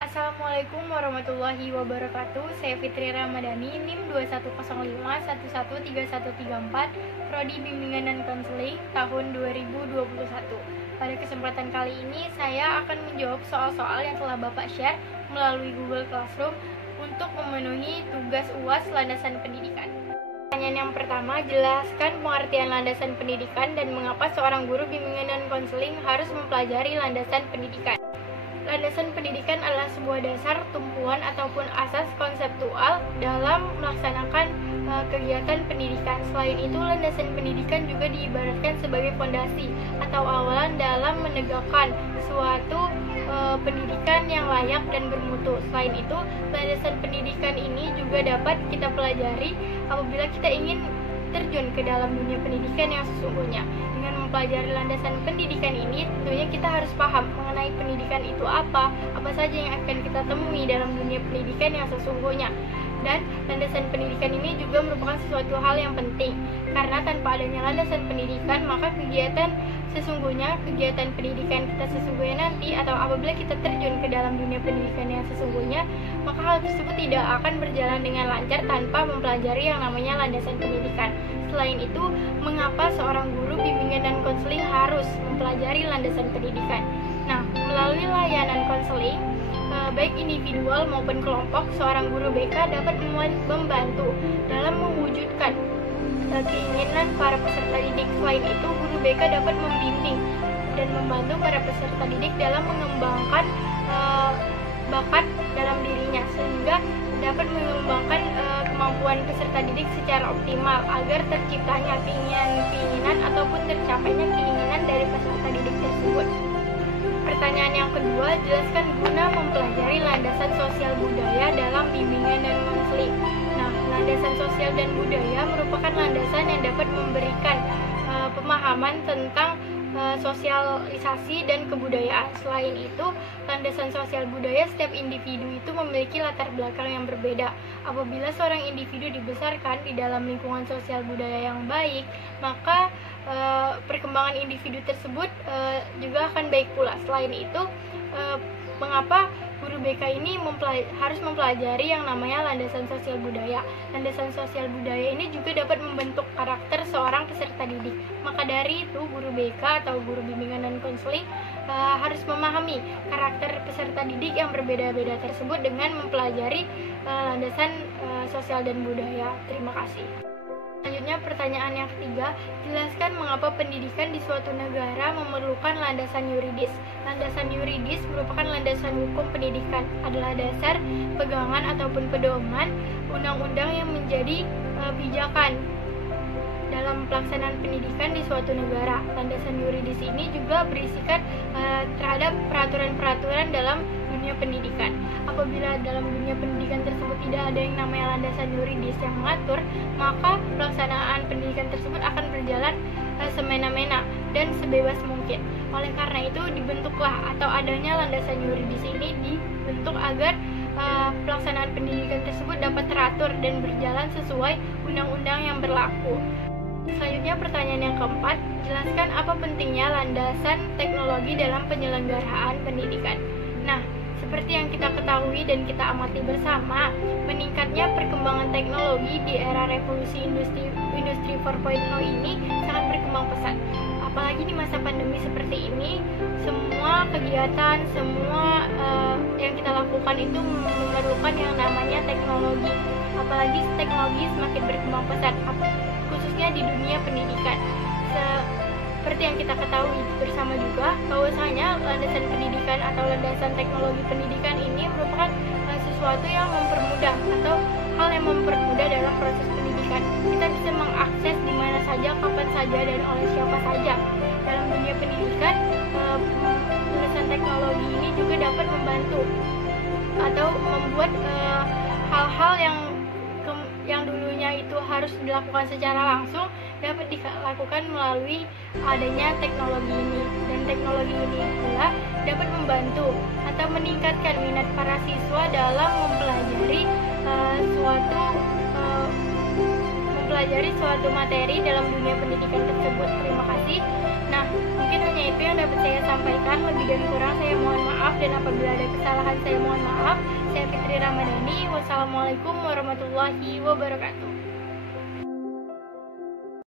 Assalamualaikum warahmatullahi wabarakatuh. Saya Fitri Ramadhani, NIM 210511313134, Prodi Bimbingan dan Konseling tahun 2021. Pada kesempatan kali ini saya akan menjawab soal-soal yang telah Bapak share melalui Google Classroom untuk memenuhi tugas UAS landasan pendidikan. Pertanyaan yang pertama, jelaskan pengertian landasan pendidikan dan mengapa seorang guru bimbingan dan konseling harus mempelajari landasan pendidikan. Landasan pendidikan adalah sebuah dasar, tumpuan, ataupun asas konseptual dalam melaksanakan kegiatan pendidikan. Selain itu, landasan pendidikan juga diibaratkan sebagai fondasi atau awalan dalam menegakkan suatu pendidikan yang layak dan bermutu. Selain itu, landasan pendidikan ini juga dapat kita pelajari apabila kita ingin terjun ke dalam dunia pendidikan yang sesungguhnya. Dengan mempelajari landasan pendidikan ini, tentunya kita harus paham mengenai pendidikan itu apa saja yang akan kita temui dalam dunia pendidikan yang sesungguhnya. Dan landasan pendidikan ini juga merupakan sesuatu hal yang penting, karena tanpa adanya landasan pendidikan, maka kegiatan pendidikan kita sesungguhnya nanti, atau apabila kita terjun ke dalam dunia pendidikan yang sesungguhnya, maka hal tersebut tidak akan berjalan dengan lancar tanpa mempelajari yang namanya landasan pendidikan. Selain itu, mengapa seorang guru bimbingan dan konseling harus mempelajari landasan pendidikan? Nah, melalui layanan konseling, baik individual maupun kelompok, seorang guru BK dapat membantu dalam mewujudkan keinginan para peserta didik. Selain itu, guru BK dapat membimbing dan membantu para peserta didik dalam mengembangkan bakat dalam dirinya, sehingga dapat mengembangkan kemampuan peserta didik secara optimal agar terciptanya keinginan ataupun tercapainya keinginan dari peserta didik tersebut. Pertanyaan yang kedua, jelaskan guna mempelajari landasan sosial budaya dalam bimbingan dan konseling. Nah, landasan sosial dan budaya merupakan landasan yang dapat memberikan pemahaman tentang sosialisasi dan kebudayaan. Selain itu, landasan sosial budaya setiap individu itu memiliki latar belakang yang berbeda. Apabila seorang individu dibesarkan di dalam lingkungan sosial budaya yang baik, maka perkembangan individu tersebut juga akan baik pula. Selain itu, mengapa guru BK ini harus mempelajari yang namanya landasan sosial budaya? Landasan sosial budaya ini juga dapat membentuk karakter seorang peserta didik. Maka dari itu, guru BK atau guru bimbingan dan konseling harus memahami karakter peserta didik yang berbeda-beda tersebut dengan mempelajari landasan sosial dan budaya. Terima kasih. Selanjutnya, pertanyaan yang ketiga, jelaskan mengapa pendidikan di suatu negara memerlukan landasan yuridis. Landasan yuridis merupakan landasan hukum pendidikan, adalah dasar, pegangan ataupun pedoman undang-undang yang menjadi pijakan dalam pelaksanaan pendidikan di suatu negara. Landasan yuridis ini juga berisikan terhadap peraturan-peraturan dalam dunia pendidikan. Apabila dalam dunia pendidikan tersebut tidak ada yang namanya landasan yuridis yang mengatur, maka pelaksanaan pendidikan tersebut akan berjalan semena-mena dan sebebas mungkin. Oleh karena itu, dibentuklah atau adanya landasan yuridis ini dibentuk agar pelaksanaan pendidikan tersebut dapat teratur dan berjalan sesuai undang-undang yang berlaku. Selanjutnya, pertanyaan yang keempat, jelaskan apa pentingnya landasan teknologi dalam penyelenggaraan pendidikan. Nah, seperti yang kita ketahui dan kita amati bersama, meningkatnya perkembangan teknologi di era revolusi industri 4.0 ini sangat berkembang pesat. Apalagi di masa pandemi seperti ini, semua kegiatan, semua yang kita lakukan itu memerlukan yang namanya teknologi. Apalagi teknologi semakin berkembang pesat, khususnya di dunia pendidikan. Seperti yang kita ketahui bersama juga, bahwasanya landasan pendidikan atau landasan teknologi pendidikan ini merupakan sesuatu yang mempermudah atau hal yang mempermudah dalam proses pendidikan. Kita bisa mengakses di mana saja, kapan saja, dan oleh siapa saja. Dalam dunia pendidikan, landasan teknologi ini juga dapat membantu atau membuat hal-hal yang dulunya itu harus dilakukan secara langsung dapat dilakukan melalui adanya teknologi ini. Dan teknologi ini pula dapat membantu atau meningkatkan minat para siswa dalam mempelajari mempelajari suatu materi dalam dunia pendidikan tersebut. Terima kasih. Nah, mungkin hanya itu yang dapat saya sampaikan. Lebih dan kurang saya mohon maaf, dan apabila ada kesalahan saya mohon maaf. Saya Fitri Ramadhani. Wassalamualaikum warahmatullahi wabarakatuh.